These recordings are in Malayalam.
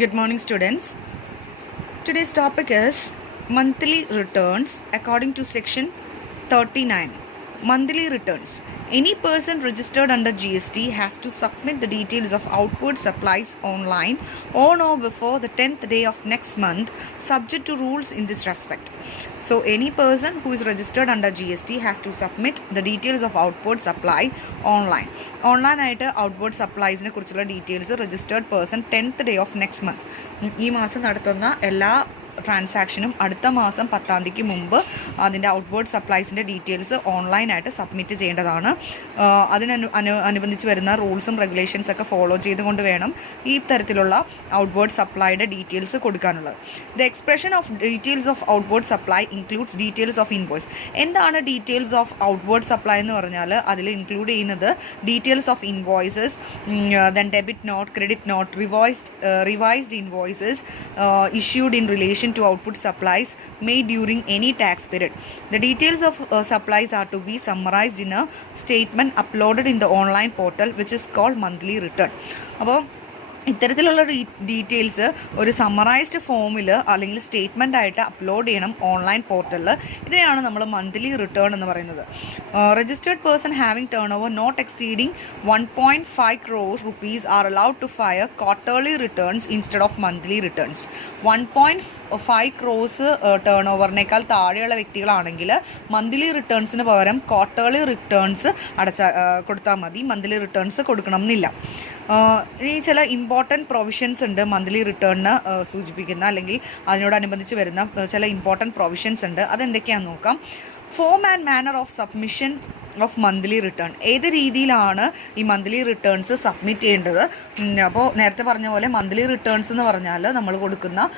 Good morning, students. Today's topic is monthly returns according to section 39. Monthly returns. Any person registered under GST has to submit the details of outward supplies online on or before the 10th day of next month, subject to rules in this respect. So, any person who is registered under GST has to submit the details of outward supply online. ഓൺലൈനായിട്ട് ഔട്ട്വേർഡ് സപ്ലൈസിനെ കുറിച്ചുള്ള details registered person 10th day of next month, ഈ മാസം നടത്തുന്ന എല്ലാ ട്രാൻസാക്ഷനും അടുത്ത മാസം 10ാം തീയതിക്ക് മുമ്പ് അതിൻ്റെ ഔട്ട്വേർഡ് സപ്ലൈസിൻ്റെ ഡീറ്റെയിൽസ് ഓൺലൈനായിട്ട് സബ്മിറ്റ് ചെയ്യേണ്ടതാണ്. അനുബന്ധിച്ച് വരുന്ന റൂൾസും റെഗുലേഷൻസൊക്കെ ഫോളോ ചെയ്തുകൊണ്ട് വേണം ഈ തരത്തിലുള്ള ഔട്ട്വേർഡ് സപ്ലൈയുടെ ഡീറ്റെയിൽസ് കൊടുക്കാനുള്ളത്. The expression of details of outward supply includes details of invoice. എന്താണ് ഡീറ്റെയിൽസ് ഓഫ് ഔട്ട്വേർഡ് സപ്ലൈ എന്ന് പറഞ്ഞാൽ അതിൽ ഇൻക്ലൂഡ് ചെയ്യുന്നത് details of invoices, then debit not, credit note, revised invoices issued in relation to output supplies made during any tax period. The details of supplies are to be summarized in a statement uploaded in the online portal which is called monthly return. അപ്പോൾ ഇത്തരത്തിലുള്ള ഡീറ്റെയിൽസ് ഒരു സമ്മറൈസ്ഡ് ഫോമിൽ അല്ലെങ്കിൽ സ്റ്റേറ്റ്മെൻ്റ് ആയിട്ട് അപ്ലോഡ് ചെയ്യണം ഓൺലൈൻ പോർട്ടലിൽ. ഇതിനെയാണ് നമ്മൾ മന്ത്ലി റിട്ടേൺ എന്ന് പറയുന്നത്. Registered person having turnover not exceeding 1.5 crores rupees are allowed to file quarterly returns instead of monthly returns. 1.5 crores ടേൺ ഓവറിനേക്കാൾ താഴെയുള്ള വ്യക്തികളാണെങ്കിൽ മന്ത്ലി റിട്ടേൺസിന് പകരം ക്വാർട്ടർലി റിട്ടേൺസ് കൊടുത്താൽ മതി, മന്ത്ലി റിട്ടേൺസ് കൊടുക്കണം എന്നില്ല. ഈ ചില ഇമ്പോർട്ടൻറ്റ് പ്രൊവിഷൻസ് ഉണ്ട് മന്ത്ലി റിട്ടേണിന് സൂചിപ്പിക്കുന്ന അല്ലെങ്കിൽ അതിനോടനുബന്ധിച്ച് വരുന്ന ചില ഇമ്പോർട്ടൻറ്റ് പ്രൊവിഷൻസ് ഉണ്ട്. അതെന്തൊക്കെയാണെന്ന് നോക്കാം. Form and manner of submission of monthly return. ഏത് രീതിയിലാണ് ഈ മന്ത്ലി റിട്ടേൺസ് സബ്മിറ്റ് ചെയ്യേണ്ടത്? അപ്പോൾ നേരത്തെ പറഞ്ഞ പോലെ മന്ത്ലി റിട്ടേൺസ് എന്ന് പറഞ്ഞാൽ നമ്മൾ കൊടുക്കുന്ന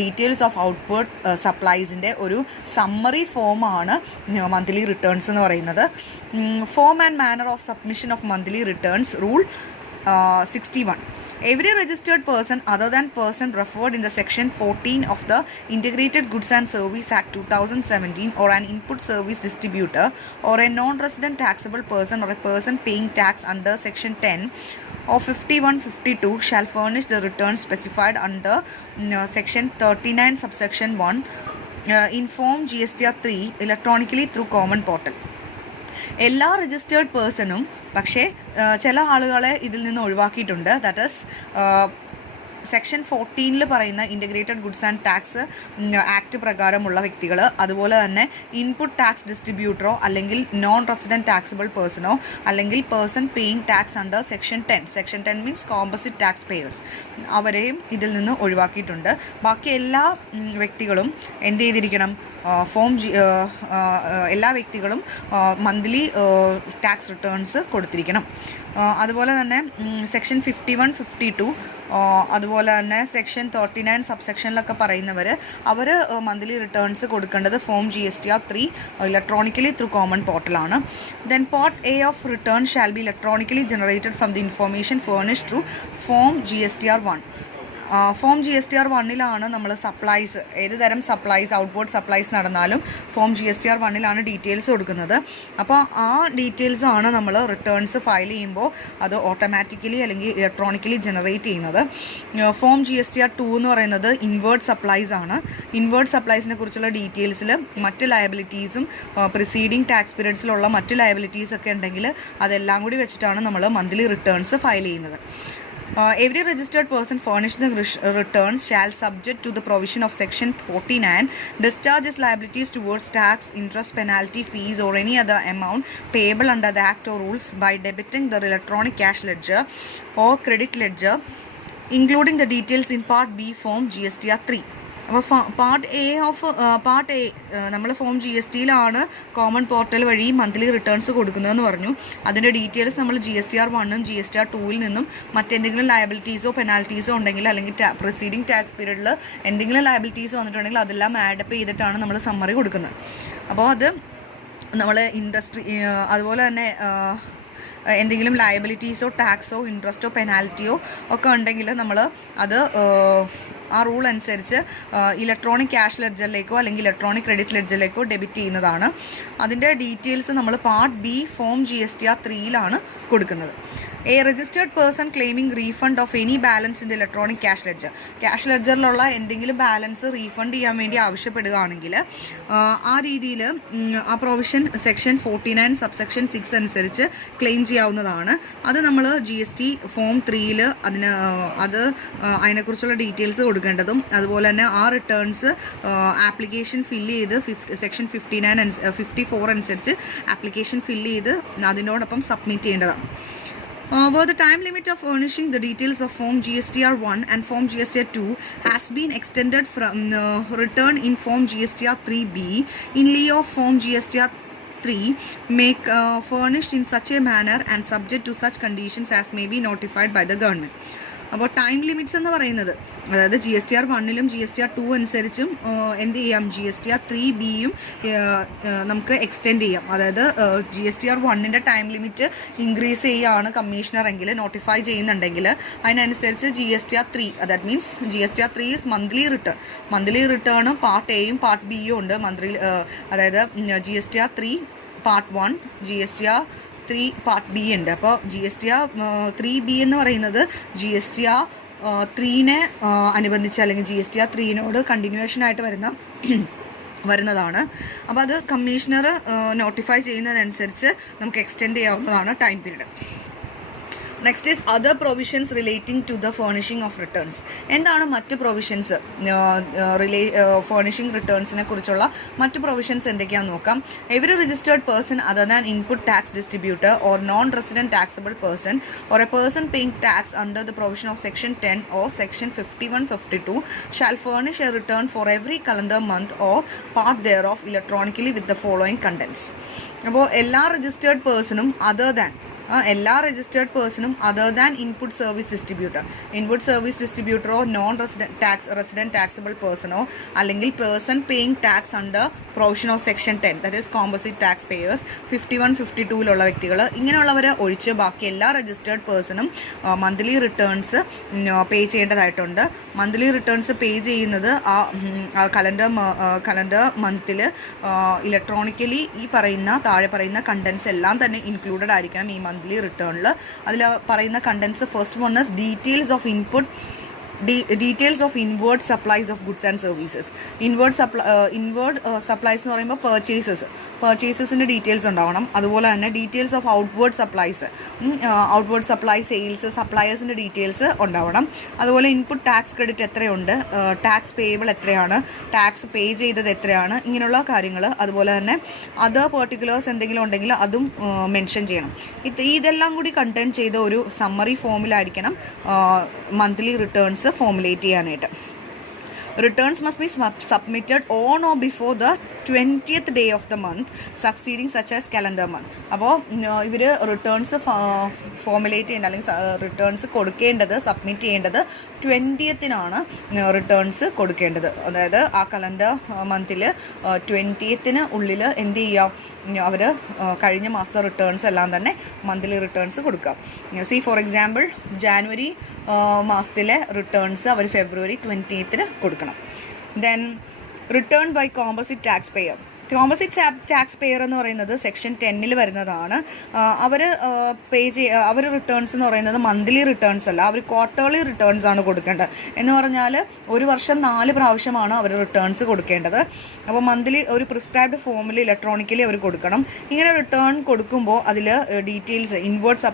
ഡീറ്റെയിൽസ് ഓഫ് ഔട്ട്വേർഡ് സപ്ലൈസിൻ്റെ ഒരു സമ്മറി ഫോമാണ് മന്ത്ലി റിട്ടേൺസ് എന്ന് പറയുന്നത്. Form and manner of submission of monthly returns rule 61. Every registered person other than person referred in the section 14 of the Integrated Goods and Service Act 2017 or an input service distributor or a non-resident taxable person or a person paying tax under section 10 of 5152 shall furnish the returns specified under section 39 subsection 1 in form GSTR 3 electronically through common portal. എല്ലാ രജിസ്റ്റേർഡ് പേഴ്സണും പക്ഷേ ചില ആളുകളെ ഇതിൽ നിന്ന് ഒഴിവാക്കിയിട്ടുണ്ട്. ദാറ്റ് ഈസ് സെക്ഷൻ 14 പറയുന്ന integrated goods and tax act പ്രകാരമുള്ള വ്യക്തികൾ, അതുപോലെ തന്നെ ഇൻപുട്ട് ടാക്സ് ഡിസ്ട്രിബ്യൂട്ടറോ അല്ലെങ്കിൽ നോൺ റെസിഡൻറ്റ് ടാക്സിബിൾ പേഴ്സണോ അല്ലെങ്കിൽ person paying tax under section 10. Section 10 means composite tax payers, അവരെയും ഇതിൽ നിന്ന് ഒഴിവാക്കിയിട്ടുണ്ട്. ബാക്കി എല്ലാ വ്യക്തികളും എന്ത് ചെയ്തിരിക്കണം? എല്ലാ വ്യക്തികളും മന്ത്ലി ടാക്സ് റിട്ടേൺസ് കൊടുത്തിരിക്കണം. അതുപോലെ തന്നെ സെക്ഷൻ 51, 52 അതുപോലെ തന്നെ സെക്ഷൻ 39 സബ്സെക്ഷനിലൊക്കെ പറയുന്നവർ അവർ മന്ത്ലി റിട്ടേൺസ് കൊടുക്കേണ്ടത് form GSTR 3 electronically through common പോർട്ടലാണ്. Then part A of return shall be electronically generated from the information furnished through form GSTR 1. Form GSTR 1 നമ്മൾ സപ്ലൈസ്, ഏത് തരം സപ്ലൈസ് ഔട്ട്വേർഡ് സപ്ലൈസ് നടന്നാലും ഫോം GSTR 1 ഡീറ്റെയിൽസ് കൊടുക്കുന്നത്. അപ്പോൾ ആ ഡീറ്റെയിൽസ് ആണ് നമ്മൾ റിട്ടേൺസ് ഫയൽ ചെയ്യുമ്പോൾ അത് ഓട്ടോമാറ്റിക്കലി അല്ലെങ്കിൽ ഇലക്ട്രോണിക്കലി ജനറേറ്റ് ചെയ്യുന്നത്. ഫോം GSTR 2 എന്ന് പറയുന്നത് ഇൻവേർഡ് സപ്ലൈസ് ആണ്. ഇൻവേർഡ് സപ്ലൈസിനെ കുറിച്ചുള്ള ഡീറ്റെയിൽസിൽ മറ്റ് ലയബിലിറ്റീസും പ്രിസീഡിങ് ടാക്സ് പീരിയഡ്സിലുള്ള മറ്റ് ലയബിലിറ്റീസൊക്കെ ഉണ്ടെങ്കിൽ അതെല്ലാം കൂടി വെച്ചിട്ടാണ് നമ്മൾ മന്ത്ലി റിട്ടേൺസ് ഫയൽ ചെയ്യുന്നത്. Every registered person furnishing the returns shall, subject to the provision of section 49, discharge his liabilities towards tax, interest, penalty, fees or any other amount payable under the act or rules by debiting the electronic cash ledger or credit ledger, including the details in part B form GSTR 3. അപ്പോൾ പാർട്ട് എ നമ്മൾ ഫോം GSTയിലാണ് കോമൺ പോർട്ടൽ വഴി മന്ത്ലി റിട്ടേൺസ് കൊടുക്കുന്നതെന്ന് പറഞ്ഞു. അതിൻ്റെ ഡീറ്റെയിൽസ് നമ്മൾ GSTR 1 GSTR 2 നിന്നും മറ്റെന്തെങ്കിലും ലയബിലിറ്റീസോ പെനാൽറ്റീസോ ഉണ്ടെങ്കിൽ അല്ലെങ്കിൽ പ്രിസീഡിങ് ടാക്സ് പീരീഡിൽ എന്തെങ്കിലും ലയബിലിറ്റീസ് വന്നിട്ടുണ്ടെങ്കിൽ അതെല്ലാം ആഡപ്പ് ചെയ്തിട്ടാണ് നമ്മൾ സമ്മറി കൊടുക്കുന്നത്. അപ്പോൾ അത് നമ്മൾ അതുപോലെ തന്നെ എന്തെങ്കിലും ലയബിലിറ്റീസോ ടാക്സോ ഇൻട്രസ്റ്റോ പെനാൽറ്റിയോ ഒക്കെ ഉണ്ടെങ്കിൽ നമ്മൾ അത് ആ റൂൾ അനുസരിച്ച് ഇലക്ട്രോണിക് ക്യാഷ് ലെഡ്ജറിലേക്കോ അല്ലെങ്കിൽ ഇലക്ട്രോണിക് ക്രെഡിറ്റ് ലെഡ്ജറിലേക്കോ ഡെബിറ്റ് ചെയ്യുന്നതാണ്. അതിൻ്റെ ഡീറ്റെയിൽസ് നമ്മൾ പാർട്ട് ബി ഫോം GSTR 3 കൊടുക്കുന്നത്. A registered person claiming refund of any balance in the electronic cash ledger. Cash ലെഡ്ജറിലുള്ള എന്തെങ്കിലും ബാലൻസ് റീഫണ്ട് ചെയ്യാൻ വേണ്ടി ആവശ്യപ്പെടുകയാണെങ്കിൽ ആ രീതിയിൽ ആ പ്രൊവിഷൻ സെക്ഷൻ 49 സബ്സെക്ഷൻ 6 അനുസരിച്ച് ക്ലെയിം ചെയ്യാവുന്നതാണ്. അത് നമ്മൾ GST ഫോം 3 അതിനെക്കുറിച്ചുള്ള ഡീറ്റെയിൽസ് കൊടുക്കേണ്ടതും അതുപോലെ തന്നെ ആ റിട്ടേൺസ് ആപ്ലിക്കേഷൻ ഫില്ല് ചെയ്ത് സെക്ഷൻ 54 അനുസരിച്ച് ആപ്ലിക്കേഷൻ ഫില്ല് ചെയ്ത് അതിനോടൊപ്പം സബ്മിറ്റ് ചെയ്യേണ്ടതാണ്. Where the time limit of furnishing the details of Form GSTR 1 and Form GSTR 2 has been extended from return in Form GSTR 3B in lieu of Form GSTR 3 make furnished in such a manner and subject to such conditions as may be notified by the government. അപ്പോൾ ടൈം ലിമിറ്റ്സ് എന്ന് പറയുന്നത് അതായത് GSTR 1 GSTR 2 അനുസരിച്ചും എന്ത് ചെയ്യാം, GSTR 3Bയും നമുക്ക് എക്സ്റ്റെൻഡ് ചെയ്യാം. അതായത് GSTR 1 ടൈം ലിമിറ്റ് ഇൻക്രീസ് ചെയ്യുകയാണ് കമ്മീഷണർ എങ്കിൽ നോട്ടിഫൈ ചെയ്യുന്നുണ്ടെങ്കിൽ അതിനനുസരിച്ച് GSTR 3 that means GSTR 3 is monthly റിട്ടേണും പാർട്ട് എയും പാർട്ട് ബിയും ഉണ്ട്. അതായത് GSTR 3 part 1 GSTR 3 part B ഉണ്ട്. അപ്പോൾ GSTR 3B എന്ന് പറയുന്നത് GSTR 3 അനുബന്ധിച്ച് അല്ലെങ്കിൽ GSTR 3 കണ്ടിന്യൂവേഷൻ ആയിട്ട് വരുന്നതാണ്. അപ്പോൾ അത് കമ്മീഷണർ നോട്ടിഫൈ ചെയ്യുന്നതനുസരിച്ച് നമുക്ക് എക്സ്റ്റെൻഡ് ചെയ്യാവുന്നതാണ് time period. Next is other provisions relating to the furnishing of returns. എന്താണ് മറ്റ് പ്രൊവിഷൻസ്? ഫേർണിഷിംഗ് റിട്ടേൺസിനെ കുറിച്ചുള്ള മറ്റ് പ്രൊവിഷൻസ് എന്തൊക്കെയാണെന്ന് നോക്കാം. Every registered person other than input tax distributor or non resident taxable person or A person paying tax under the provision of section 10 or section 51-52 shall furnish a return for every calendar month or part thereof electronically with the following contents. അപ്പോൾ എല്ലാ രജിസ്റ്റേർഡ് പേഴ്സണും അതർ ദാൻ ഇൻപുട്ട് സർവീസ് ഡിസ്ട്രിബ്യൂട്ടറോ നോൺ റെസിഡൻറ്റ് ടാക്സബിൾ പേഴ്സണോ അല്ലെങ്കിൽ person paying tax under provision of section 10 that is composite tax payers 51-52 വ്യക്തികൾ, ഇങ്ങനെയുള്ളവരെ ഒഴിച്ച് ബാക്കി എല്ലാ രജിസ്റ്റേർഡ് പേഴ്സണും മന്ത്ലി റിട്ടേൺസ് പേ ചെയ്യേണ്ടതായിട്ടുണ്ട്. മന്ത്ലി റിട്ടേൺസ് പേ ചെയ്യുന്നത് ആ കലണ്ടർ മന്തിൽ ഇലക്ട്രോണിക്കലി താഴെ പറയുന്ന കണ്ടൻസ് എല്ലാം തന്നെ ഇൻക്ലൂഡഡ് ആയിരിക്കണം ഈ മന്ത്ലി റിട്ടേണിൽ. അതിൽ പറയുന്ന contents first one is details of inward supplies of goods and services. Inward supplies എന്ന് പറയുമ്പോൾ പർച്ചേസസിൻ്റെ ഡീറ്റെയിൽസ് ഉണ്ടാവണം. അതുപോലെ തന്നെ details of outward supply sales സപ്ലയേഴ്സിൻ്റെ ഡീറ്റെയിൽസ് ഉണ്ടാവണം. അതുപോലെ ഇൻപുട്ട് ടാക്സ് ക്രെഡിറ്റ് എത്രയുണ്ട്, ടാക്സ് പേയബിൾ എത്രയാണ്, ടാക്സ് പേ ചെയ്തത് എത്രയാണ്, ഇങ്ങനെയുള്ള കാര്യങ്ങൾ. അതുപോലെ തന്നെ അതർ പെർട്ടിക്കുലേഴ്സ് എന്തെങ്കിലും ഉണ്ടെങ്കിൽ അതും മെൻഷൻ ചെയ്യണം. ഇതെല്ലാം കൂടി കണ്ടെയ്ൻ ചെയ്ത ഒരു സമ്മറി ഫോമിലായിരിക്കണം മന്ത്ലി റിട്ടേൺസ് ഫോമുലേറ്റ് ചെയ്യാനായിട്ട്. Returns must be submitted on or before the 20th day of the month succeeding such as calendar month. അപ്പോൾ ഇവർ റിട്ടേൺസ് ഫോമുലേറ്റ് ചെയ്യേണ്ട അല്ലെങ്കിൽ റിട്ടേൺസ് സബ്മിറ്റ് ചെയ്യേണ്ടത് 20th റിട്ടേൺസ് കൊടുക്കേണ്ടത്. അതായത് ആ കലണ്ടർ മന്തിൽ 20th ഉള്ളിൽ എന്ത് ചെയ്യാം, അവർ കഴിഞ്ഞ മാസത്തെ റിട്ടേൺസ് എല്ലാം തന്നെ മന്ത്ലി റിട്ടേൺസ് കൊടുക്കാം. ഫോർ എക്സാമ്പിൾ ജാനുവരി മാസത്തിലെ റിട്ടേൺസ് അവർ ഫെബ്രുവരി 20th കൊടുക്കണം. Then return by composite tax payer. Composite tax payer എന്ന് പറയുന്നത് സെക്ഷൻ 10 വരുന്നതാണ്. അവർ റിട്ടേൺസ് എന്ന് പറയുന്നത് മന്ത്ലി റിട്ടേൺസ് അല്ല, അവർ ക്വാർട്ടർലി റിട്ടേൺസ് ആണ് കൊടുക്കേണ്ടത്. എന്ന് പറഞ്ഞാൽ ഒരു വർഷം 4 പ്രാവശ്യമാണ് അവർ റിട്ടേൺസ് കൊടുക്കേണ്ടത്. അപ്പോൾ മന്ത്ലി ഒരു പ്രിസ്ക്രൈബ്ഡ് ഫോമിൽ ഇലക്ട്രോണിക്കലി അവർ കൊടുക്കണം. ഇങ്ങനെ റിട്ടേൺ കൊടുക്കുമ്പോൾ അതിൽ ഡീറ്റെയിൽസ് ഇൻവേർഡ്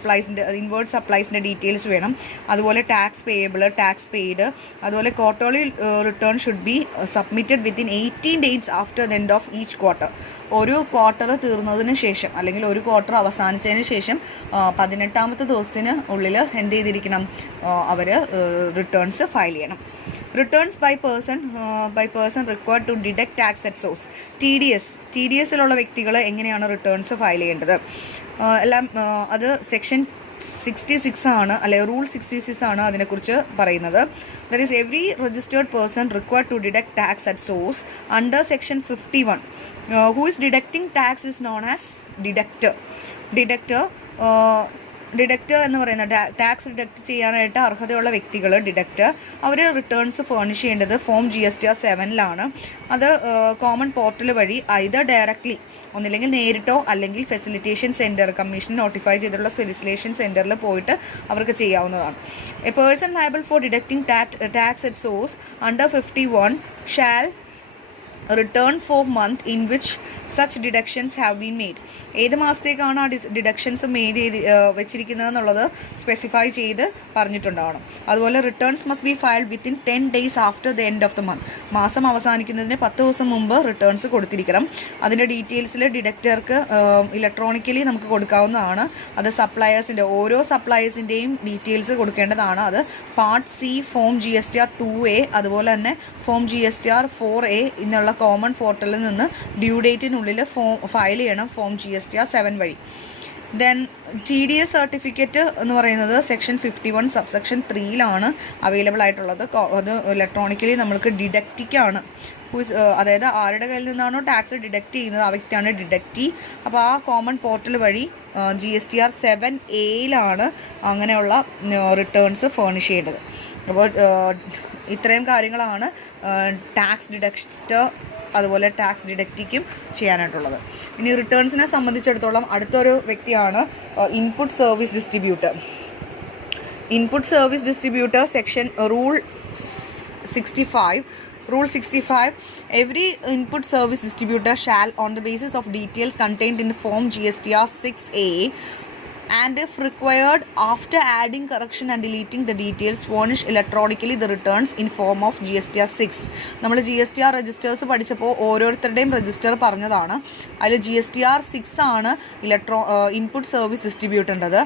സപ്ലൈസിൻ്റെ ഡീറ്റെയിൽസ് വേണം. അതുപോലെ ടാക്സ് പേയബിൾ, ടാക്സ് പെയ്ഡ്, അതുപോലെ quarterly return should be submitted within 18 days after the end of each quarter. ഒരു ക്വാർട്ടർ തീർന്നതിന് ശേഷം അല്ലെങ്കിൽ ഒരു ക്വാർട്ടർ അവസാനിച്ചതിന് ശേഷം 18ാമത്തെ ദിവസത്തിന് ഉള്ളിൽ എന്ത് ചെയ്തിരിക്കണം, അവർ റിട്ടേൺസ് ഫയൽ ചെയ്യണം. Returns by person required to deduct tax at source. TDSലുള്ള വ്യക്തികൾ എങ്ങനെയാണ് റിട്ടേൺസ് ഫയൽ ചെയ്യേണ്ടത് എല്ലാം അത് സെക്ഷൻ 66 ആണ്, അല്ലെ റൂൾ 66 ആണ് അതിനെക്കുറിച്ച് പറയുന്നത്. That is every registered person required to deduct tax at source under section 51. Who is deducting tax is known as deductor. Deduct എന്ന് പറയുന്ന ടാക്സ് ഡിഡക്റ്റ് ചെയ്യാനായിട്ട് അർഹതയുള്ള വ്യക്തികൾ ഡിഡക്റ്റ് അവർ റിട്ടേൺസ് ഫേർണിഷ് ചെയ്യേണ്ടത് ഫോം GSTR 7 അത് കോമൺ പോർട്ടൽ വഴി ഐദർ ഡയറക്ട്ലി ഒന്നില്ലെങ്കിൽ നേരിട്ടോ അല്ലെങ്കിൽ ഫെസിലിറ്റേഷൻ സെൻറ്റർ കമ്മീഷൻ നോട്ടിഫൈ ചെയ്തിട്ടുള്ള ഫെസിലിറ്റേഷൻ സെൻറ്ററിൽ പോയിട്ട് അവർക്ക് ചെയ്യാവുന്നതാണ്. A person liable for deducting tax at source under 51 shall return for month in which such deductions have been made. ഏത് മാസത്തേക്കാണ് ആ ഡിഡക്ഷൻസ് മെയ്ഡ് ചെയ്ത് വെച്ചിരിക്കുന്നതെന്നുള്ളത് സ്പെസിഫൈ ചെയ്ത് പറഞ്ഞിട്ടുണ്ടാവണം. അതുപോലെ returns must be filed within 10 days after the end of the month. മാസം അവസാനിക്കുന്നതിന് 10 ദിവസം മുമ്പ് റിട്ടേൺസ് കൊടുത്തിരിക്കണം. അതിൻ്റെ ഡീറ്റെയിൽസിൽ ഡിഡക്റ്റർക്ക് ഇലക്ട്രോണിക്കലി നമുക്ക് കൊടുക്കാവുന്നതാണ്. അത് സപ്ലയേഴ്സിൻ്റെ ഓരോ സപ്ലയേഴ്സിൻ്റെയും ഡീറ്റെയിൽസ് കൊടുക്കേണ്ടതാണ്. അത് part C form GSTR 2A അതുപോലെ തന്നെ ഫോം GSTR 4A എന്നുള്ള കോമൺ പോർട്ടലിൽ നിന്ന് ഡ്യൂ ഡേറ്റിനുള്ളിൽ ഫയൽ ചെയ്യണം ഫോം GSTR 7 വഴി. ദെൻ TDS സർട്ടിഫിക്കറ്റ് എന്ന് പറയുന്നത് സെക്ഷൻ 51 സബ്സെക്ഷൻ 3 അവൈലബിൾ ആയിട്ടുള്ളത്. അത് ഇലക്ട്രോണിക്കലി നമ്മൾക്ക് ഡിഡക്റ്റിക്കാണ്. അതായത് ആരുടെ കയ്യിൽ നിന്നാണോ ടാക്സ് ഡിഡക്റ്റ് ചെയ്യുന്നത് ആ വ്യക്തിയാണ് ഡിഡക്റ്റി. അപ്പോൾ ആ കോമൺ പോർട്ടൽ വഴി GSTR 7A അങ്ങനെയുള്ള റിട്ടേൺസ് ഫേർണിഷ് ചെയ്യേണ്ടത്. അപ്പോൾ ഇത്രയും കാര്യങ്ങളാണ് ടാക്സ് ഡിഡക്റ്റ് അതുപോലെ ടാക്സ് ഡിഡക്റ്റിക്കും ചെയ്യാനായിട്ടുള്ളത്. ഇനി റിട്ടേൺസിനെ സംബന്ധിച്ചിടത്തോളം അടുത്തൊരു വ്യക്തിയാണ് input service distributor. Input service distributor section rule 65 every input service distributor shall on the basis of details contained in form GSTR 6A and if required after adding correction and deleting the details furnish electronically the returns in form of GSTR 6. നമ്മൾ GSTR രജിസ്റ്റേഴ്സ് പഠിച്ചപ്പോൾ ഓരോരുത്തരുടെയും രജിസ്റ്റർ പറഞ്ഞതാണ്. അതിൽ GSTR 6 ഇൻപുട്ട് സർവീസ് ഡിസ്ട്രിബ്യൂട്ടറിൻ്റെത്.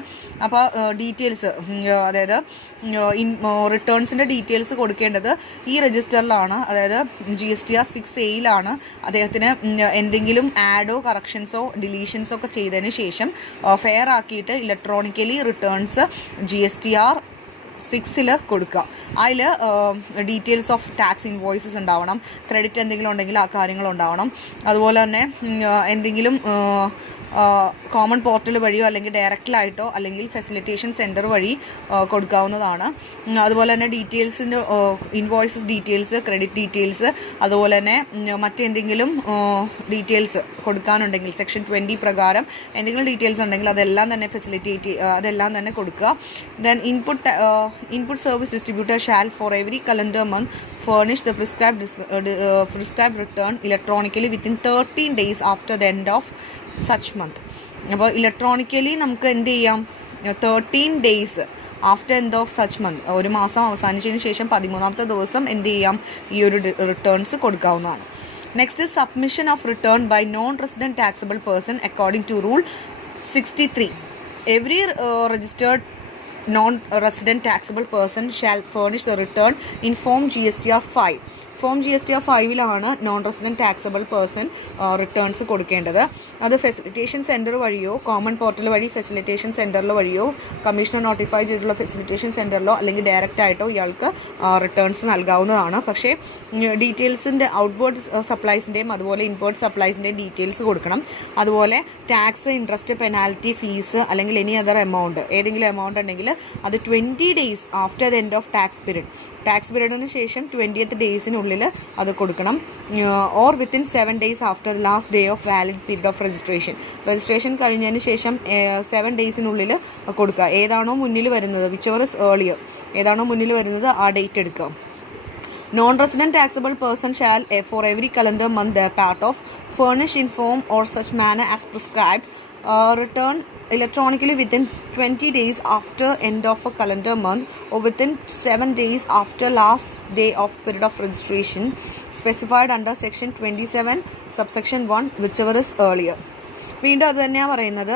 അപ്പോൾ ഡീറ്റെയിൽസ് അതായത് റിട്ടേൺസിൻ്റെ ഡീറ്റെയിൽസ് കൊടുക്കേണ്ടത് ഈ രജിസ്റ്ററിലാണ്. അതായത് GSTR 6A അദ്ദേഹത്തിന് എന്തെങ്കിലും ആഡോ കറക്ഷൻസോ ഡിലീഷൻസോ ഒക്കെ ചെയ്തതിന് ശേഷം ഫെയർ ആക്കിയിട്ട് ഇലക്ട്രോണിക്കലി റിട്ടേൺസ് GSTR 6 കൊടുക്കുക. അതിൽ ഡീറ്റെയിൽസ് ഓഫ് ടാക്സ് ഇൻവോയ്സസ് ഉണ്ടാവണം. ക്രെഡിറ്റ് എന്തെങ്കിലും ഉണ്ടെങ്കിൽ ആ കാര്യങ്ങളുണ്ടാവണം. അതുപോലെ തന്നെ എന്തെങ്കിലും കോമൺ പോർട്ടൽ വഴിയോ അല്ലെങ്കിൽ ഡയറക്റ്റിലായിട്ടോ അല്ലെങ്കിൽ ഫെസിലിറ്റേഷൻ സെൻറ്റർ വഴി കൊടുക്കാവുന്നതാണ്. അതുപോലെ തന്നെ ഡീറ്റെയിൽസിൻ്റെ ഇൻവോയ്സസ് ഡീറ്റെയിൽസ് ക്രെഡിറ്റ് ഡീറ്റെയിൽസ് അതുപോലെ തന്നെ മറ്റെന്തെങ്കിലും ഡീറ്റെയിൽസ് കൊടുക്കാനുണ്ടെങ്കിൽ സെക്ഷൻ 20 പ്രകാരം എന്തെങ്കിലും ഡീറ്റെയിൽസ് ഉണ്ടെങ്കിൽ അതെല്ലാം തന്നെ കൊടുക്കുക. Then input service distributor shall for every calendar month furnish the prescribed return electronically within 13 days after the end of such month. അപ്പോൾ ഇലക്ട്രോണിക്കലി നമുക്ക് എന്ത് ചെയ്യാം 13 days after end of such month ഒരു മാസം അവസാനിച്ചതിന് ശേഷം 13ാമത്തെ ദിവസം എന്ത് ചെയ്യാം ഈ ഒരു റിട്ടേൺസ് കൊടുക്കാവുന്നതാണ്. Next submission of return by non resident taxable person according to rule 63. Every registered non-resident taxable person shall furnish the return in form GSTR 5. Form GSTR 5 non resident taxable person returns കൊടുക്കേണ്ടത്. അത് ഫെസിലിറ്റേഷൻ സെൻറ്റർ വഴിയോ കോമൺ പോർട്ടൽ വഴി ഫെസിലിറ്റേഷൻ സെൻറ്ററിൽ വഴിയോ കമ്മീഷണർ നോട്ടിഫൈ ചെയ്തിട്ടുള്ള ഫെസിലിറ്റേഷൻ സെൻറ്ററിലോ അല്ലെങ്കിൽ ഡയറക്റ്റ് ആയിട്ടോ ഇയാൾക്ക് റിട്ടേൺസ് നൽകാവുന്നതാണ്. പക്ഷേ ഡീറ്റെയിൽസിൻ്റെ ഔട്ട്വേർഡ് സപ്ലൈസിൻ്റെയും അതുപോലെ ഇൻവേർഡ് സപ്ലൈസിൻ്റെയും ഡീറ്റെയിൽസ് കൊടുക്കണം. അതുപോലെ ടാക്സ് ഇൻട്രസ്റ്റ് പെനാൽറ്റി ഫീസ് അല്ലെങ്കിൽ എനി അതർ എമൗണ്ട് ഏതെങ്കിലും എമൗണ്ട് ഉണ്ടെങ്കിൽ അത് 20 days after the end of tax പീരീഡിന് ശേഷം 20th ഡേയ്സിനുള്ളിൽ അത് കൊടുക്കണം. Or within 7 days after the last day of valid period of registration കഴിഞ്ഞതിന് ശേഷം 7 daysനുള്ളിൽ കൊടുക്കുക. ഏതാണോ മുന്നിൽ വരുന്നത് വിച്ചെവർ ഇസ് ഏർലിയർ ഏതാണോ മുന്നിൽ വരുന്നത് ആ ഡേറ്റ് എടുക്കുക. Non-resident taxable person shall, for every calendar month they are part of, furnish in form or such manner as prescribed, return electronically within 20 days after end of a calendar month or within 7 days after last day of period of registration specified under section 27 subsection 1 whichever is earlier. വീണ്ടും അത് തന്നെയാണ് പറയുന്നത്.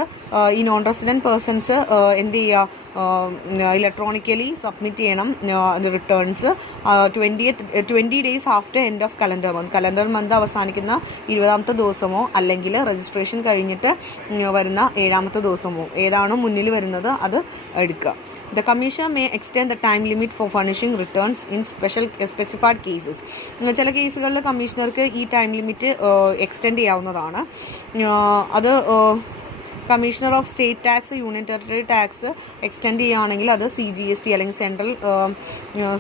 ഈ നോൺ റെസിഡൻറ്റ് പേഴ്സൺസ് എന്ത് ചെയ്യുക ഇലക്ട്രോണിക്കലി സബ്മിറ്റ് ചെയ്യണം returns 20 days after end of calendar month അവസാനിക്കുന്ന 20ാമത്തെ ദിവസമോ അല്ലെങ്കിൽ രജിസ്ട്രേഷൻ കഴിഞ്ഞിട്ട് വരുന്ന 7ാമത്തെ ദിവസമോ ഏതാണോ മുന്നിൽ വരുന്നത് അത് എടുക്കുക. The Commission may extend the time limit for furnishing returns in specified cases. ചില കേസുകളിൽ കമ്മീഷണർക്ക് ഈ ടൈം ലിമിറ്റ് എക്സ്റ്റെൻഡ് ചെയ്യാവുന്നതാണ്. അത് commissioner of state tax, union territory tax extend ചെയ്യുകയാണെങ്കിൽ അത് CGST അല്ലെങ്കിൽ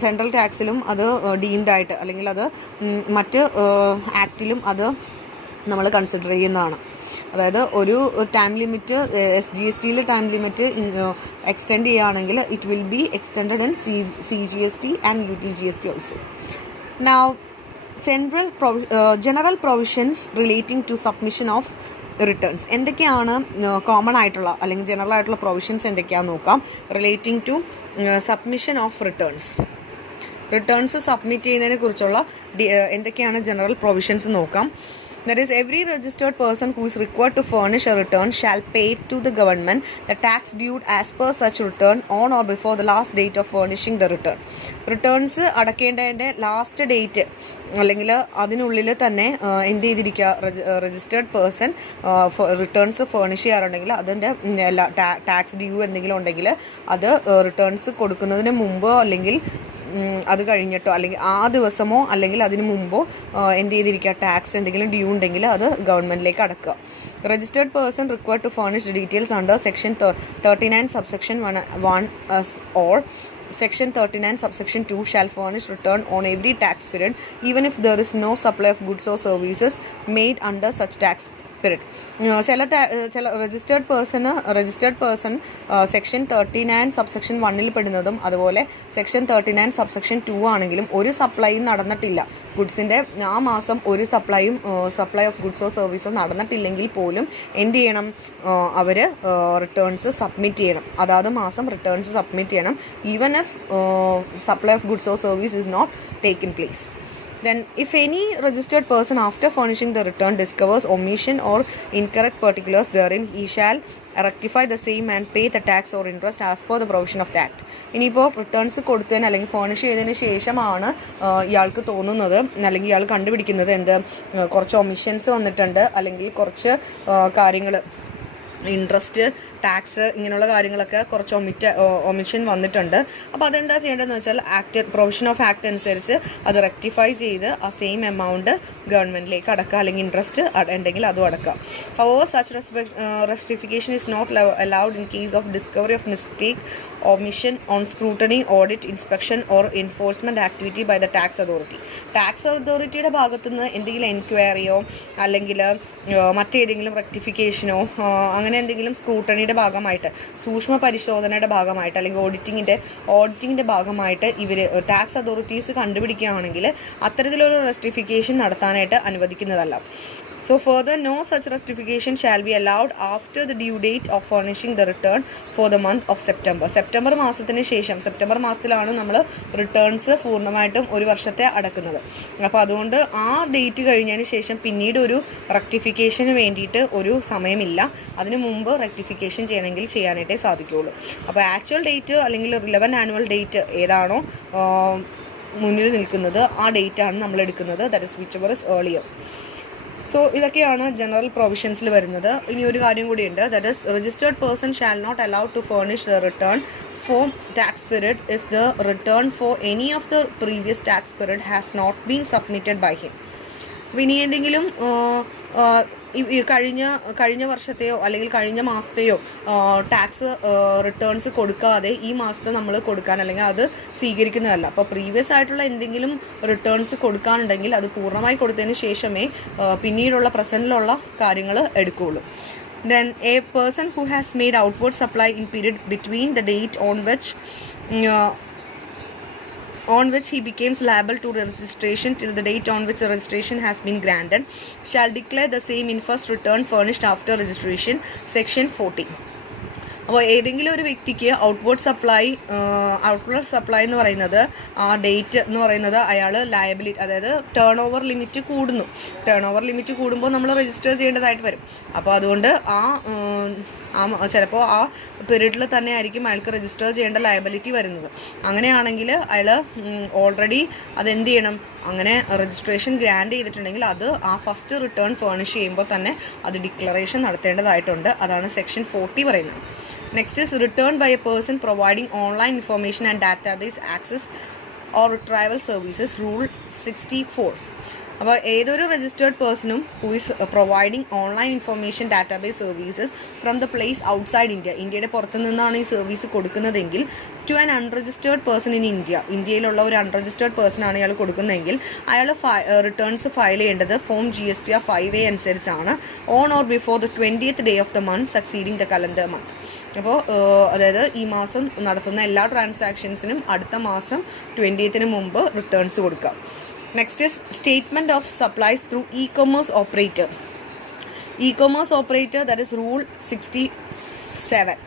സെൻട്രൽ ടാക്സിലും അത് ഡീംഡ് ആയിട്ട് അല്ലെങ്കിൽ അത് മറ്റ് ആക്റ്റിലും അത് നമ്മൾ കൺസിഡർ ചെയ്യുന്നതാണ്. അതായത് ഒരു ടൈം ലിമിറ്റ് SGSTയിൽ ടൈം ലിമിറ്റ് എക്സ്റ്റെൻഡ് ചെയ്യുകയാണെങ്കിൽ it will be extended in CGST and UTGST also. Now general provisions relating to submission of returns. എന്തൊക്കെയാണ് കോമൺ ആയിട്ടുള്ള അല്ലെങ്കിൽ ജനറൽ ആയിട്ടുള്ള പ്രൊവിഷൻസ് എന്തൊക്കെയാണെന്ന് നോക്കാം. Relating to submission of returns submit ചെയ്യുന്നതിനെ കുറിച്ചുള്ള എന്തൊക്കെയാണ് ജനറൽ പ്രൊവിഷൻസ് നോക്കാം. That is, every registered person who is required to furnish a return shall pay to the government the tax due as per such return on or before the last date of furnishing the return. Returns അടക്കേണ്ടതിൻ്റെ ലാസ്റ്റ് ഡേറ്റ് അല്ലെങ്കിൽ അതിനുള്ളിൽ തന്നെ എന്ത് ചെയ്തിരിക്കുക, രജിസ്റ്റേർഡ് പേഴ്സൺ റിട്ടേൺസ് ഫേർണിഷ് ചെയ്യാറുണ്ടെങ്കിൽ അതിൻ്റെ ടാക്സ് ഡ്യൂ എന്തെങ്കിലും ഉണ്ടെങ്കിൽ അത് റിട്ടേൺസ് കൊടുക്കുന്നതിന് മുമ്പോ അല്ലെങ്കിൽ അത് കഴിഞ്ഞിട്ടോ അല്ലെങ്കിൽ ആ ദിവസമോ അല്ലെങ്കിൽ അതിന് മുമ്പോ എന്ത് ചെയ്തിരിക്കുക, ടാക്സ് എന്തെങ്കിലും ഡ്യൂ ഉണ്ടെങ്കിൽ അത് ഗവൺമെൻറ്റിലേക്ക് അടക്കുക. Registered person required to furnish details under section 39 subsection 1 or Section 39 subsection 2 shall furnish return on every tax period even if there is no supply of goods or services made under such tax period. ചില രജിസ്റ്റേർഡ് പേഴ്സൺ സെക്ഷൻ 39 സബ്സെക്ഷൻ 1 പെടുന്നതും അതുപോലെ സെക്ഷൻ 39 സബ്സെക്ഷൻ 2 ആണെങ്കിലും ഒരു സപ്ലൈയും നടന്നിട്ടില്ല, ഗുഡ്സിൻ്റെ ആ മാസം ഒരു സപ്ലൈ ഓഫ് ഗുഡ്സോ സർവീസോ നടന്നിട്ടില്ലെങ്കിൽ പോലും എന്ത് ചെയ്യണം, അവർ റിട്ടേൺസ് സബ്മിറ്റ് ചെയ്യണം. അതാത് മാസം റിട്ടേൺസ് സബ്മിറ്റ് ചെയ്യണം even if supply of goods or service is not taken place. Then, if any registered person after furnishing the return discovers omission or incorrect particulars therein, he shall rectify the same and pay the tax or interest as per the provision of the act. ഇനിയിപ്പോൾ റിട്ടേൺസ് കൊടുത്തതിന് അല്ലെങ്കിൽ ഫേർണിഷ് ചെയ്തതിന് ശേഷമാണ് ഇയാൾക്ക് തോന്നുന്നത് അല്ലെങ്കിൽ ഇയാൾ കണ്ടുപിടിക്കുന്നത് കുറച്ച് ഒമിഷൻസ് വന്നിട്ടുണ്ട് അല്ലെങ്കിൽ കുറച്ച് കാര്യങ്ങൾ ഇൻട്രസ്റ്റ്, ടാക്സ് ഇങ്ങനെയുള്ള കാര്യങ്ങളൊക്കെ കുറച്ച് ഒമിഷൻ വന്നിട്ടുണ്ട്. അപ്പോൾ അതെന്താ ചെയ്യേണ്ടതെന്ന് വെച്ചാൽ പ്രൊവിഷൻ ഓഫ് ആക്ട് അനുസരിച്ച് അത് റെക്ടിഫൈ ചെയ്ത് ആ സെയിം എമൗണ്ട് ഗവൺമെൻറ്റിലേക്ക് അടക്കുക അല്ലെങ്കിൽ ഇൻട്രസ്റ്റ് ഉണ്ടെങ്കിൽ അതും അടക്കുക. However, such rectification is not allowed in case of discovery of mistake, omission on scrutiny, audit, inspection or enforcement activity by the tax authority. Tax അതോറിറ്റിയുടെ ഭാഗത്തുനിന്ന് എന്തെങ്കിലും എൻക്വയറിയോ അല്ലെങ്കിൽ മറ്റേതെങ്കിലും റെക്ടിഫിക്കേഷനോ അങ്ങനെ എന്തെങ്കിലും സ്ക്രൂട്ടണിയുടെ ഭാഗമായിട്ട്, സൂക്ഷ്മ പരിശോധനയുടെ ഭാഗമായിട്ട് അല്ലെങ്കിൽ ഓഡിറ്റിങ്ങിൻ്റെ ഭാഗമായിട്ട് ഇവർ ടാക്സ് അതോറിറ്റീസ് കണ്ടുപിടിക്കുകയാണെങ്കിൽ അത്തരത്തിലൊരു റെക്ടിഫിക്കേഷൻ നടത്താനായിട്ട് അനുവദിക്കുന്നതല്ല. So further, no such rectification shall be allowed after the due date of furnishing the return for the month of September. September മാസത്തിന് ശേഷം, സെപ്റ്റംബർ മാസത്തിലാണ് നമ്മൾ റിട്ടേൺസ് പൂർണ്ണമായിട്ടും ഒരു വർഷത്തെ അടക്കുന്നത്. അപ്പോൾ അതുകൊണ്ട് ആ ഡേറ്റ് കഴിഞ്ഞതിന് ശേഷം പിന്നീട് ഒരു റെക്ടിഫിക്കേഷന് വേണ്ടിയിട്ട് ഒരു സമയമില്ല. അതിന് മുമ്പ് റെക്ടിഫിക്കേഷൻ ചെയ്യണമെങ്കിൽ ചെയ്യാനായിട്ടേ സാധിക്കുകയുള്ളൂ. അപ്പോൾ ആക്ച്വൽ ഡേറ്റ് അല്ലെങ്കിൽ റിലവൻറ്റ് ആനുവൽ ഡേറ്റ് ഏതാണോ മുന്നിൽ നിൽക്കുന്നത് ആ ഡേറ്റാണ് നമ്മൾ എടുക്കുന്നത്. That is whichever is earlier. So ഇതൊക്കെയാണ് ജനറൽ പ്രൊവിഷൻസിൽ വരുന്നത്. ഇനി ഒരു കാര്യം കൂടിയുണ്ട്, that is registered person shall not allowed to furnish the return for tax period if the return for any of the previous tax period has not been submitted by him. ഇനി എന്തെങ്കിലും കഴിഞ്ഞ വർഷത്തെയോ അല്ലെങ്കിൽ കഴിഞ്ഞ മാസത്തെയോ ടാക്സ് റിട്ടേൺസ് കൊടുക്കാതെ ഈ മാസത്തെ നമ്മൾ കൊടുക്കാൻ അല്ലെങ്കിൽ അത് സ്വീകരിക്കുന്നതല്ല. അപ്പോൾ പ്രീവിയസ് ആയിട്ടുള്ള എന്തെങ്കിലും റിട്ടേൺസ് കൊടുക്കാനുണ്ടെങ്കിൽ അത് പൂർണ്ണമായി കൊടുത്തതിന് ശേഷമേ പിന്നീടുള്ള പ്രസൻറ്റിലുള്ള കാര്യങ്ങൾ എടുക്കുകയുള്ളൂ. Then a person who has made outward supply in period between the date on which he becomes liable to registration till the date on which the registration has been granted shall declare the same in first return furnished after registration, section 14. അപ്പോൾ ഏതെങ്കിലും ഒരു വ്യക്തിക്ക് ഔട്ട്വേർഡ് സപ്ലൈ എന്ന് പറയുന്നത് ആ ഡേറ്റ് എന്ന് പറയുന്നത് അയാൾ ലയബിലിറ്റി, അതായത് ടേൺ ഓവർ ലിമിറ്റ് കൂടുമ്പോൾ നമ്മൾ രജിസ്റ്റർ ചെയ്യേണ്ടതായിട്ട് വരും. അപ്പോൾ അതുകൊണ്ട് ചിലപ്പോൾ ആ പീരീഡിൽ തന്നെ ആയിരിക്കും അയാൾക്ക് രജിസ്റ്റർ ചെയ്യേണ്ട ലയബിലിറ്റി വരുന്നത്. അങ്ങനെയാണെങ്കിൽ അയാൾ ഓൾറെഡി അതെന്ത് ചെയ്യണം, അങ്ങനെ രജിസ്ട്രേഷൻ ഗ്രാൻഡ് ചെയ്തിട്ടുണ്ടെങ്കിൽ അത് ആ ഫസ്റ്റ് റിട്ടേൺ ഫേർണിഷ് ചെയ്യുമ്പോൾ തന്നെ അത് ഡിക്ലറേഷൻ നടത്തേണ്ടതായിട്ടുണ്ട്. അതാണ് സെക്ഷൻ 40 പറയുന്നത്. Next is return by a person providing online information and database access or retrieval services, rule 64. അപ്പോൾ ഏതൊരു രജിസ്റ്റേർഡ് പേഴ്സണും who is providing online information database services from the place outside India, ഇന്ത്യയുടെ പുറത്തു നിന്നാണ് ഈ സർവീസ് കൊടുക്കുന്നതെങ്കിൽ to an unregistered person in ഇന്ത്യയിലുള്ള ഒരു അൺരജിസ്റ്റേർഡ് പേഴ്സൺ ആണ് ഇയാൾ കൊടുക്കുന്നതെങ്കിൽ അയാൾ റിട്ടേൺസ് ഫയൽ ചെയ്യേണ്ടത് ഫോം GSTR 5A അനുസരിച്ചാണ്, ഓൺ ഓർ ബിഫോർ ദ 20th day of the month succeeding the calendar month. അപ്പോൾ അതായത് ഈ മാസം നടത്തുന്ന എല്ലാ ട്രാൻസാക്ഷൻസിനും അടുത്ത മാസം 20th മുമ്പ് റിട്ടേൺസ് കൊടുക്കുക. Next is statement of supplies through e-commerce operator. E-commerce operator, that is rule 67.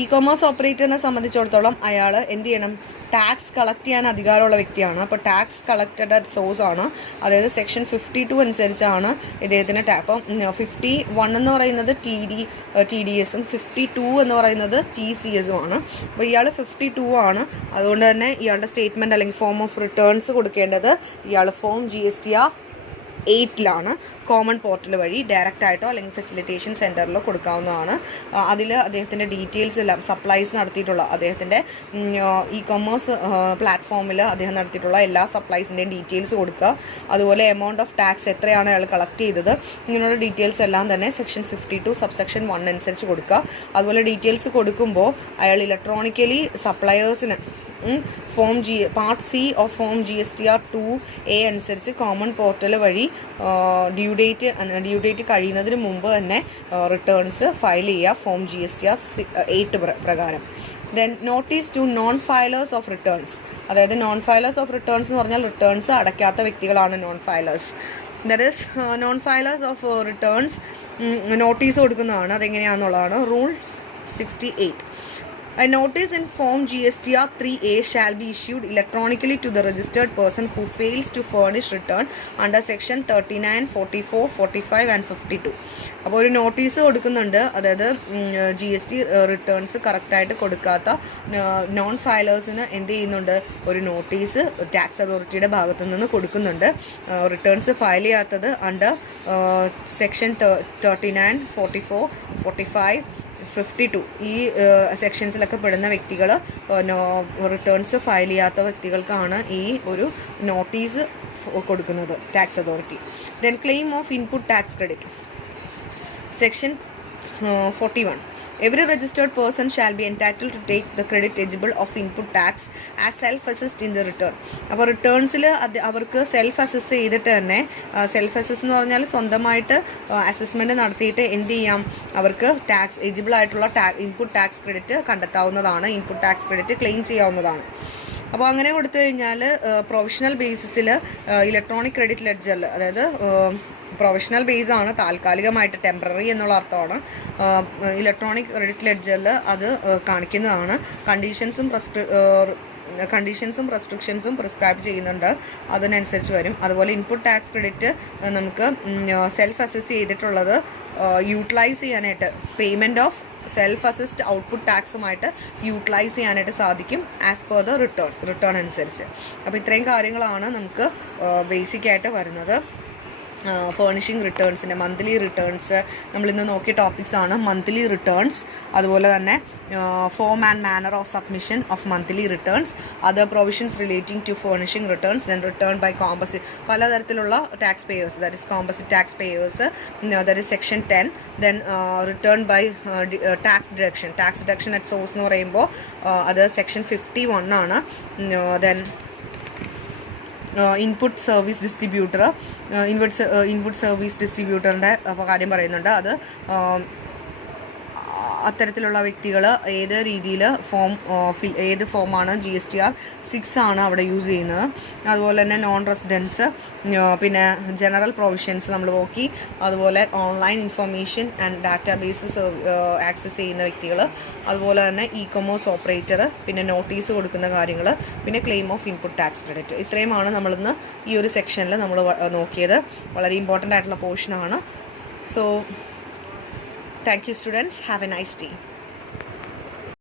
E-commerce ഓപ്പറേറ്ററിനെ സംബന്ധിച്ചിടത്തോളം അയാൾ എന്ത് ചെയ്യണം, ടാക്സ് കളക്ട് ചെയ്യാൻ അധികാരമുള്ള വ്യക്തിയാണ്. അപ്പോൾ ടാക്സ് കളക്റ്റഡ് അറ്റ് സോഴ്സ് ആണ്, അതായത് സെക്ഷൻ 52 അനുസരിച്ചാണ് ഇദ്ദേഹത്തിന് അപ്പം 51 എന്ന് പറയുന്നത് TDS 52 എന്ന് പറയുന്നത് TCS ആണ്. അപ്പോൾ ഇയാൾ 52 ആണ്. അതുകൊണ്ട് തന്നെ ഇയാളുടെ സ്റ്റേറ്റ്മെൻറ്റ് അല്ലെങ്കിൽ ഫോം ഓഫ് റിട്ടേൺസ് കൊടുക്കേണ്ടത് ഇയാൾ ഫോം GSTR 8 കോമൺ പോർട്ടൽ വഴി ഡയറക്റ്റായിട്ടോ അല്ലെങ്കിൽ ഫെസിലിറ്റേഷൻ സെൻറ്ററിലോ കൊടുക്കാവുന്നതാണ്. അതിൽ അദ്ദേഹത്തിൻ്റെ ഡീറ്റെയിൽസ് എല്ലാം സപ്ലൈസ് നടത്തിയിട്ടുള്ള അദ്ദേഹത്തിൻ്റെ ഇ-കൊമേഴ്സ് പ്ലാറ്റ്ഫോമിൽ അദ്ദേഹം നടത്തിയിട്ടുള്ള എല്ലാ സപ്ലൈസിൻ്റെയും ഡീറ്റെയിൽസ് കൊടുക്കുക. അതുപോലെ എമൗണ്ട് ഓഫ് ടാക്സ് എത്രയാണ് അയാൾ കളക്ട് ചെയ്തത്, ഇങ്ങനെയുള്ള ഡീറ്റെയിൽസ് എല്ലാം തന്നെ സെക്ഷൻ 52 സബ്സെക്ഷൻ 1 അനുസരിച്ച് കൊടുക്കുക. അതുപോലെ ഡീറ്റെയിൽസ് കൊടുക്കുമ്പോൾ അയാൾ ഇലക്ട്രോണിക്കലി സപ്ലയേഴ്സിന് part C of form GSTR 2A അനുസരിച്ച് കോമൺ പോർട്ടൽ വഴി ഡ്യൂ ഡേറ്റ് കഴിയുന്നതിന് മുമ്പ് തന്നെ റിട്ടേൺസ് ഫയൽ ചെയ്യുക ഫോം GSTR 8 പ്രകാരം. Then notice to non filers of returns, അതായത് നോൺ ഫയലേഴ്സ് ഓഫ് റിട്ടേൺസ് എന്ന് പറഞ്ഞാൽ റിട്ടേൺസ് അടയ്ക്കാത്ത വ്യക്തികളാണ് non filers. That is non filers of returns notice കൊടുക്കുന്നതാണ്. അതെങ്ങനെയാണെന്നുള്ളതാണ് rule 68. A notice in Form GSTR 3A shall be issued electronically to the registered person who fails to furnish return under section 39, 44, 45 and 52. അപ്പോൾ ഒരു നോട്ടീസ് കൊടുക്കുന്നുണ്ട്, അതായത് GST റിട്ടേൺസ് കറക്റ്റായിട്ട് കൊടുക്കാത്ത നോൺ ഫയലേഴ്സിന് എന്ത് ചെയ്യുന്നുണ്ട്, ഒരു നോട്ടീസ് ടാക്സ് അതോറിറ്റിയുടെ ഭാഗത്തു നിന്ന് കൊടുക്കുന്നുണ്ട്. റിട്ടേൺസ് ഫയൽ ചെയ്യാത്തത് അണ്ടർ സെക്ഷൻ 39, 44, 45, 52 ഈ സെക്ഷൻസിലൊക്കെ പെടുന്ന വ്യക്തികൾ, റിട്ടേൺസ് ഫയൽ ചെയ്യാത്ത വ്യക്തികൾക്കാണ് ഈ ഒരു നോട്ടീസ് കൊടുക്കുന്നത് tax authority. Then claim of input tax credit, section 41. Every registered person shall be entitled to take the credit eligible of input tax as self-assessed in the return. അപ്പോൾ റിട്ടേൺസിൽ അവർക്ക് സെൽഫ് അസസ് ചെയ്തിട്ട് തന്നെ, സെൽഫ് അസസ് എന്ന് പറഞ്ഞാൽ സ്വന്തമായിട്ട് അസസ്മെൻറ്റ് നടത്തിയിട്ട് എന്ത് ചെയ്യാം, അവർക്ക് ടാക്സ് എലിജിബിൾ ആയിട്ടുള്ള ഇൻപുട്ട് ടാക്സ് ക്രെഡിറ്റ് കണ്ടെത്താവുന്നതാണ്, ഇൻപുട്ട് ടാക്സ് ക്രെഡിറ്റ് ക്ലെയിം ചെയ്യാവുന്നതാണ്. അപ്പോൾ അങ്ങനെ കൊടുത്തു കഴിഞ്ഞാൽ പ്രൊവിഷണൽ ബേസിസിൽ ഇലക്ട്രോണിക് ക്രെഡിറ്റ് ലെഡ്ജറിൽ, അതായത് പ്രൊഫഷണൽ ബേസാണ്, താൽക്കാലികമായിട്ട് ടെമ്പററി എന്നുള്ള അർത്ഥമാണ്. ഇലക്ട്രോണിക് ക്രെഡിറ്റ് ലെഡ്ജറിൽ അത് കാണിക്കുന്നതാണ്. കണ്ടീഷൻസും റെസ്ട്രിക്ഷൻസും പ്രിസ്ക്രൈബ് ചെയ്യുന്നുണ്ട്, അതിനനുസരിച്ച് വരും. അതുപോലെ ഇൻപുട്ട് ടാക്സ് ക്രെഡിറ്റ് നമുക്ക് സെൽഫ് അസസ് ചെയ്തിട്ടുള്ളത് യൂട്ടിലൈസ് ചെയ്യാനായിട്ട്, payment of self assessed output ടാക്സുമായിട്ട് യൂട്ടിലൈസ് ചെയ്യാനായിട്ട് സാധിക്കും ആസ് പെർ ദ റിട്ടേൺ അനുസരിച്ച്. അപ്പോൾ ഇത്രയും കാര്യങ്ങളാണ് നമുക്ക് ബേസിക്കായിട്ട് വരുന്നത്. ഫേർണിഷിംഗ് റിട്ടേൺസിൻ്റെ മന്ത്ലി റിട്ടേൺസ് നമ്മളിന്ന് നോക്കിയ ടോപ്പിക്സ് ആണ്. മന്ത്ലി റിട്ടേൺസ്, അതുപോലെ തന്നെ form and manner of submission of monthly returns, other provisions relating to furnishing returns, then return by composite, പലതരത്തിലുള്ള tax payers, that is composite tax payers, that is section 10. Then return by tax deduction at source എന്ന് പറയുമ്പോൾ അത് സെക്ഷൻ 51 ആണ്. ദെൻ ഇൻപുട്ട് സർവീസ് ഡിസ്ട്രിബ്യൂട്ടറിൻ്റെ കാര്യം പറയുന്നുണ്ട്. അത് അത്തരത്തിലുള്ള വ്യക്തികൾ ഏത് രീതിയിൽ ഏത് ഫോമാണ് GSTR 6 ആണ് അവിടെ യൂസ് ചെയ്യുന്നത്. അതുപോലെ തന്നെ നോൺ റെസിഡൻസ്, പിന്നെ ജനറൽ പ്രൊവിഷൻസ് നമ്മൾ നോക്കി. അതുപോലെ online information and database access ചെയ്യുന്ന വ്യക്തികൾ, അതുപോലെ തന്നെ ഇ-കൊമേഴ്സ് ഓപ്പറേറ്റർ, പിന്നെ നോട്ടീസ് കൊടുക്കുന്ന കാര്യങ്ങൾ, പിന്നെ claim of input tax credit. ഇത്രയുമാണ് നമ്മളിന്ന് ഈ ഒരു സെക്ഷനിൽ നമ്മൾ നോക്കിയത്. വളരെ ഇമ്പോർട്ടൻ്റ് ആയിട്ടുള്ള പോർഷനാണ്. So thank you students, have a nice day.